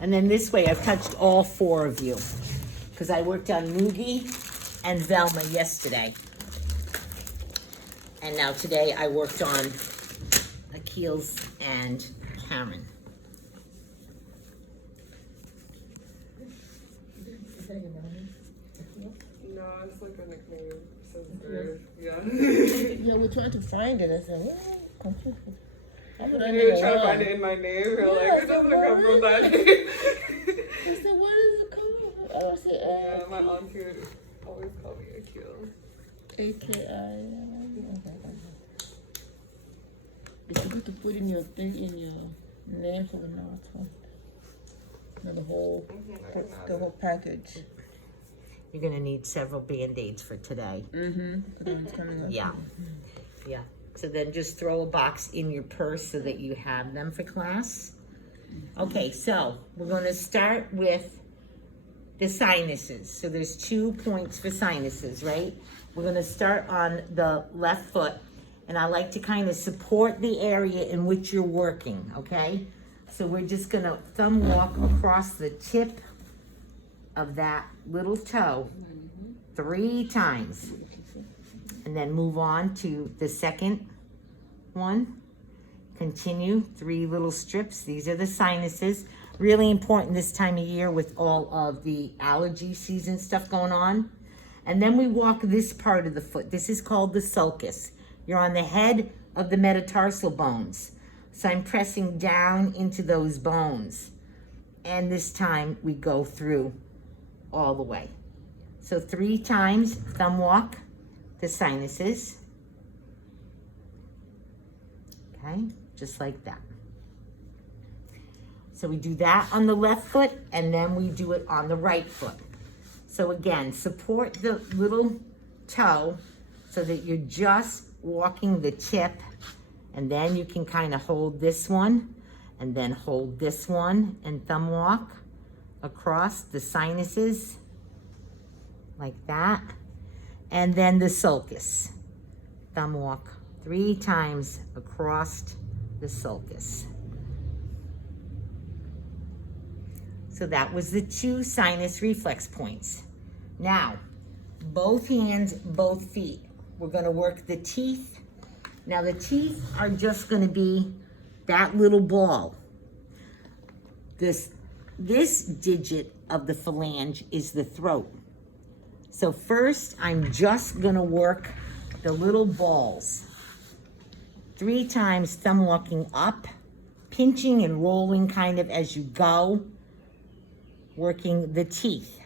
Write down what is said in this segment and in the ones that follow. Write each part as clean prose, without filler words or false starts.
And then this way, I've touched all 4 of you. Because I worked on Moogie and Velma yesterday. And now today I worked on Akil's and Karen. No, it's like a nickname since birth. Yeah. Yeah, we're trying to find it. I said, confused. You're trying to find it in my name. You're like, it doesn't come from that name. I said, what is it called? I was saying, yeah, my auntie always called me Akil. AKI. It's good to put in your thing in your name for the next one. No, the whole package. You're gonna need several Band-Aids for today. Mm-hmm. Yeah, yeah. So then just throw a box in your purse so that you have them for class. Okay, so we're gonna start with the sinuses. So there's 2 points for sinuses, right? We're gonna start on the left foot, and I like to kind of support the area in which you're working, okay? So we're just gonna thumb walk across the tip of that little toe 3 times. And then move on to the second one. Continue, 3 little strips. These are the sinuses. Really important this time of year with all of the allergy season stuff going on. And then we walk this part of the foot. This is called the sulcus. You're on the head of the metatarsal bones. So I'm pressing down into those bones. And this time we go through all the way. So 3 times, thumb walk the sinuses. Okay, just like that. So we do that on the left foot, and then we do it on the right foot. So again, support the little toe so that you're just walking the tip, and then you can kind of hold this one, and then hold this one, and thumb walk across the sinuses, like that. And then the sulcus. Thumb walk 3 times across the sulcus. So that was the 2 sinus reflex points. Now, both hands, both feet. We're gonna work the teeth. Now the teeth are just gonna be that little ball. This digit of the phalange is the throat. So first, I'm just gonna work the little balls. 3 times, thumb walking up, pinching and rolling kind of as you go, working the teeth.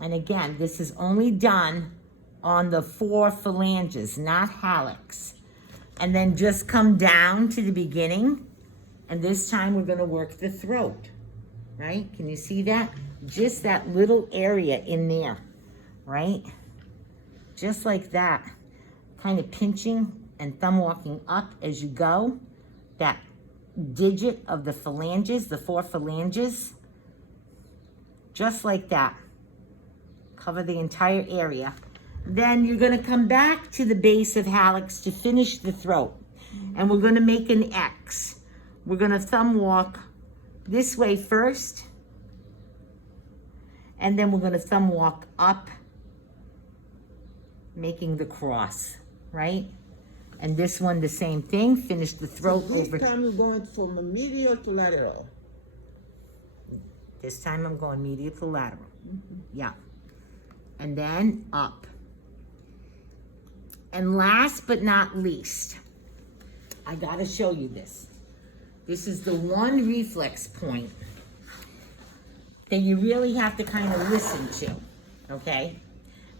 And again, this is only done on the 4 phalanges, not hallux. And then just come down to the beginning. And this time we're gonna work the throat, right? Can you see that? Just that little area in there, right? Just like that. Kind of pinching and thumb walking up as you go. That digit of the phalanges, the 4 phalanges. Just like that. Cover the entire area. Then you're gonna come back to the base of hallux to finish the throat. And we're gonna make an X. We're gonna thumb walk this way first, and then we're gonna thumb walk up, making the cross, right? And this one, the same thing, finish the throat So over. this time you're going from medial to lateral. This time I'm going medial to lateral. Yeah. And then up. And last but not least, I gotta show you this. This is the one reflex point that you really have to kind of listen to, okay?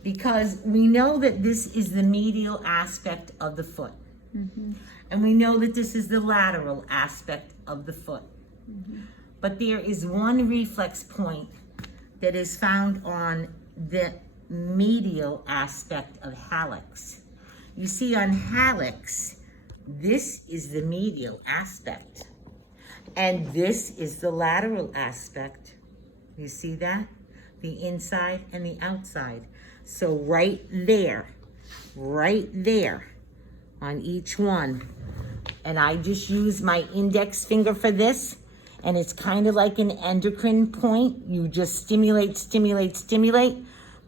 Because we know that this is the medial aspect of the foot. And we know that this is the lateral aspect of the foot. But there is one reflex point that is found on the medial aspect of hallux. You see, on hallux, this is the medial aspect. And this is the lateral aspect. You see that? The inside and the outside. So right there, on each one. And I just use my index finger for this. And it's kind of like an endocrine point. You just stimulate, stimulate, stimulate,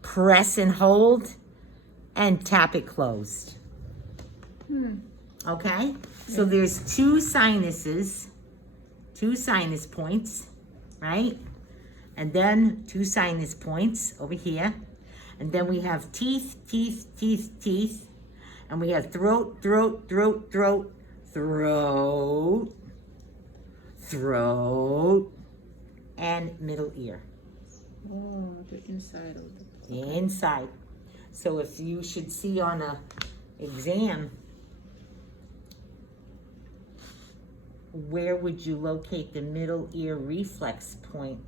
press and hold, and tap it closed. Okay? So there's two sinus points, right? And then two sinus points over here. And then we have teeth, teeth, teeth, teeth. And we have throat, throat, throat, throat, throat, throat, and middle ear. Oh, the inside of the... Inside. So if you should see on a exam, where would you locate the middle ear reflex point?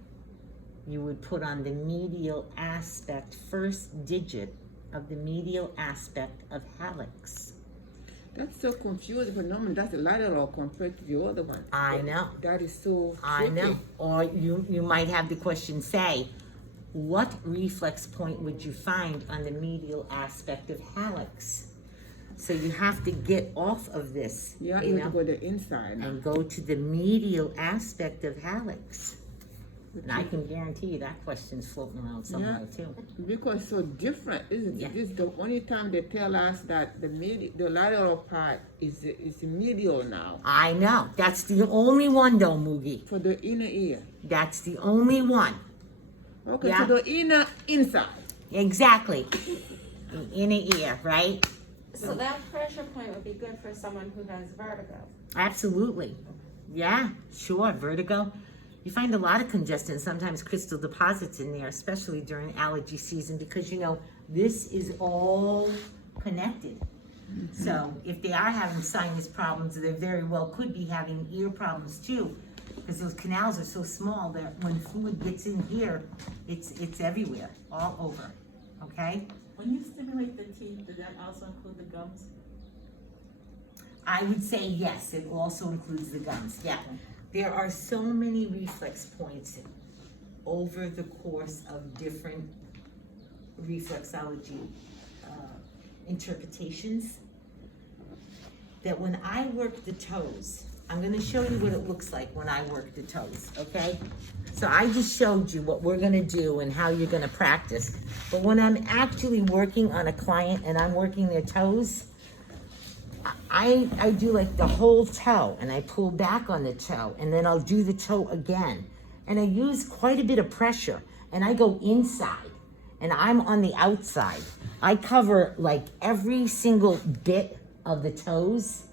You would put on the medial aspect, first digit of the medial aspect of hallux. That's so confusing, but normally that's a lateral compared to the other one. I know. That is so I know. tricky. Or you might have the question say, what reflex point would you find on the medial aspect of hallux? So you have to get off of this, Yeah, you you know, have to go the inside. and go to the medial aspect of hallux. And I can guarantee you that question's floating around somewhere too. Because it's so different, isn't Yeah. it? This is the only time they tell us that the lateral part is medial now I know. That's the only one though, Moogie. for the inner ear. That's the only one. Okay, Yeah. so the inner inside. Exactly. The inner ear, right? So that pressure point would be good for someone who has vertigo. Absolutely. Yeah, sure. Vertigo. You find a lot of congestion, sometimes crystal deposits in there, especially during allergy season, because you know, this is all connected. So if they are having sinus problems, they very well could be having ear problems too, because those canals are so small that when fluid gets in here, it's everywhere, all over. Okay? When you stimulate the teeth, does that also include the gums? I would say yes, it also includes the gums, yeah. There are so many reflex points over the course of different reflexology interpretations that when I work the toes, I'm gonna show you what it looks like when I work the toes, okay? So I just showed you what we're gonna do and how you're gonna practice. But when I'm actually working on a client and I'm working their toes, I do like the whole toe and I pull back on the toe and then I'll do the toe again. And I use quite a bit of pressure and I go inside and I'm on the outside. I cover like every single bit of the toes.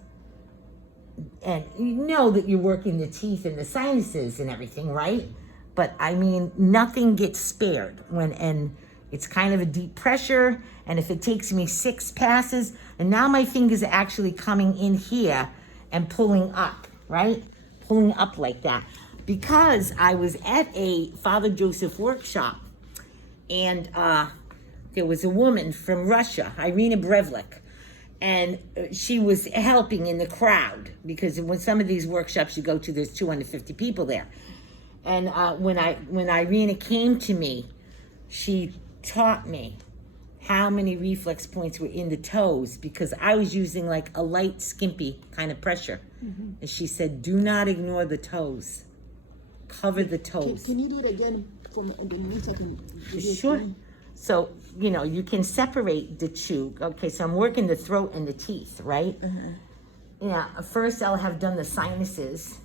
And you know that you're working the teeth and the sinuses and everything, right? But I mean, nothing gets spared and it's kind of a deep pressure. And if it takes me 6 passes, and now my fingers are actually coming in here and pulling up, right? Pulling up like that. Because I was at a Father Joseph workshop and there was a woman from Russia, Irina Brevlik, and she was helping in the crowd because when some of these workshops you go to, there's 250 people there. And when Irina came to me, she taught me how many reflex points were in the toes because I was using like a light, skimpy kind of pressure. And she said, do not ignore the toes. Cover the toes. Can you do it again from underneath? Sure. So, you know, you can separate the two. Okay, so I'm working the throat and the teeth, right? Yeah, first I'll have done the sinuses,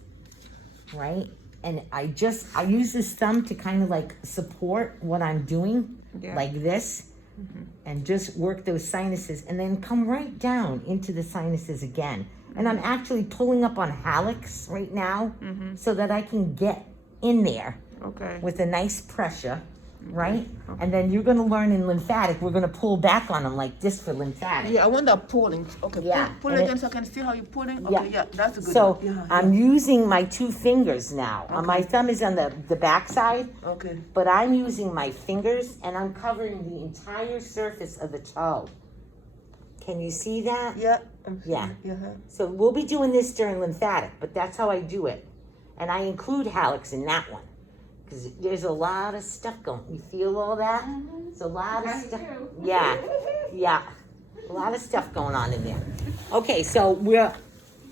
right? And I use this thumb to kind of like support what I'm doing, like this, and just work those sinuses and then come right down into the sinuses again. And I'm actually pulling up on hallux right now so that I can get in there with a nice pressure, right? And then you're going to learn in lymphatic, we're going to pull back on them like this for lymphatic. Yeah, I want that pulling. Okay, Yeah, pull and again it- so I can see how you're pulling. Yeah. Okay, yeah, that's a good So one. Yeah, I'm using my 2 fingers now. My thumb is on the back side, okay. but I'm using my fingers and I'm covering the entire surface of the toe. Can you see that? Yeah. Yeah. Yeah. So we'll be doing this during lymphatic, but that's how I do it. And I include hallux in that one. Because there's a lot of stuff going. You feel all that? It's a lot of I stuff. do. Yeah. Yeah. A lot of stuff going on in there. Okay, so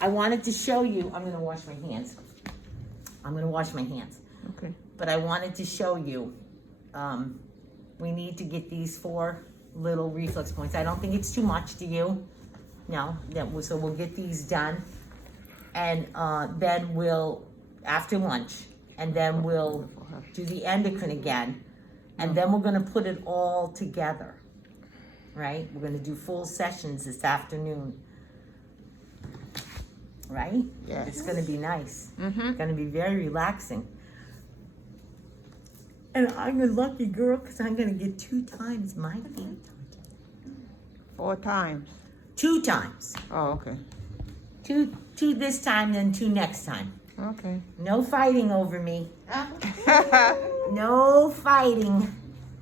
I wanted to show you, I'm gonna wash my hands. Okay. But I wanted to show you, we need to get these 4 little reflex points. I don't think it's too much, do you? No, so we'll get these done. And then we'll, after lunch, and then we'll do the endocrine again. And then we're gonna put it all together, right? We're gonna do full sessions this afternoon. Right? Yes. It's gonna be nice. Mm-hmm. It's gonna be very relaxing. And I'm a lucky girl because I'm gonna get 2 times my fee. 4 times. 2 times. Oh, okay. 2 this time, then 2 next time. Okay. No fighting over me. No fighting.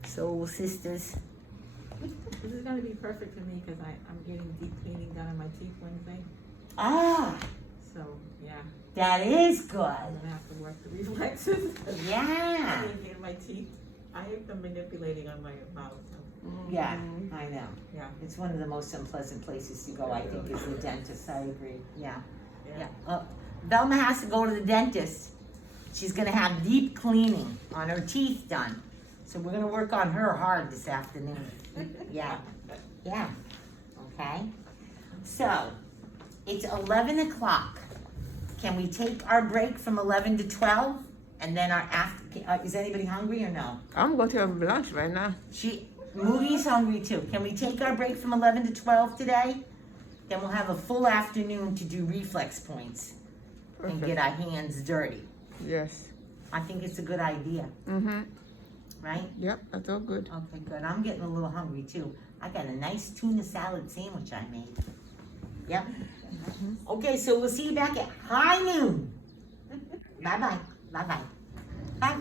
Soul sisters. This is gonna be perfect for me because I'm getting deep cleaning done on my teeth Wednesday. Ah, So, yeah, that is I'm good. gonna have to work the reflexes. Yeah. In my teeth, I hate them manipulating on my mouth. Yeah, I know. Yeah. It's one of the most unpleasant places to go, I think, is the dentist. I agree. Yeah. Yeah. Velma has to go to the dentist. She's gonna have deep cleaning on her teeth done. So we're gonna work on her hard this afternoon. Yeah. Yeah. Okay. So, it's 11 o'clock. Can we take our break from 11 to 12? And then our after, is anybody hungry or no? I'm going to have lunch right now. Moogie's hungry too. Can we take our break from 11 to 12 today? Then we'll have a full afternoon to do reflex points and Perfect. get our hands dirty. Yes. I think it's a good idea, Mm-hmm. right? Yep, that's all good. Okay, good. I'm getting a little hungry too. I got a nice tuna salad sandwich I made. Yep. Okay, so we'll see you back at high noon. Bye-bye. Bye-bye. Bye-bye.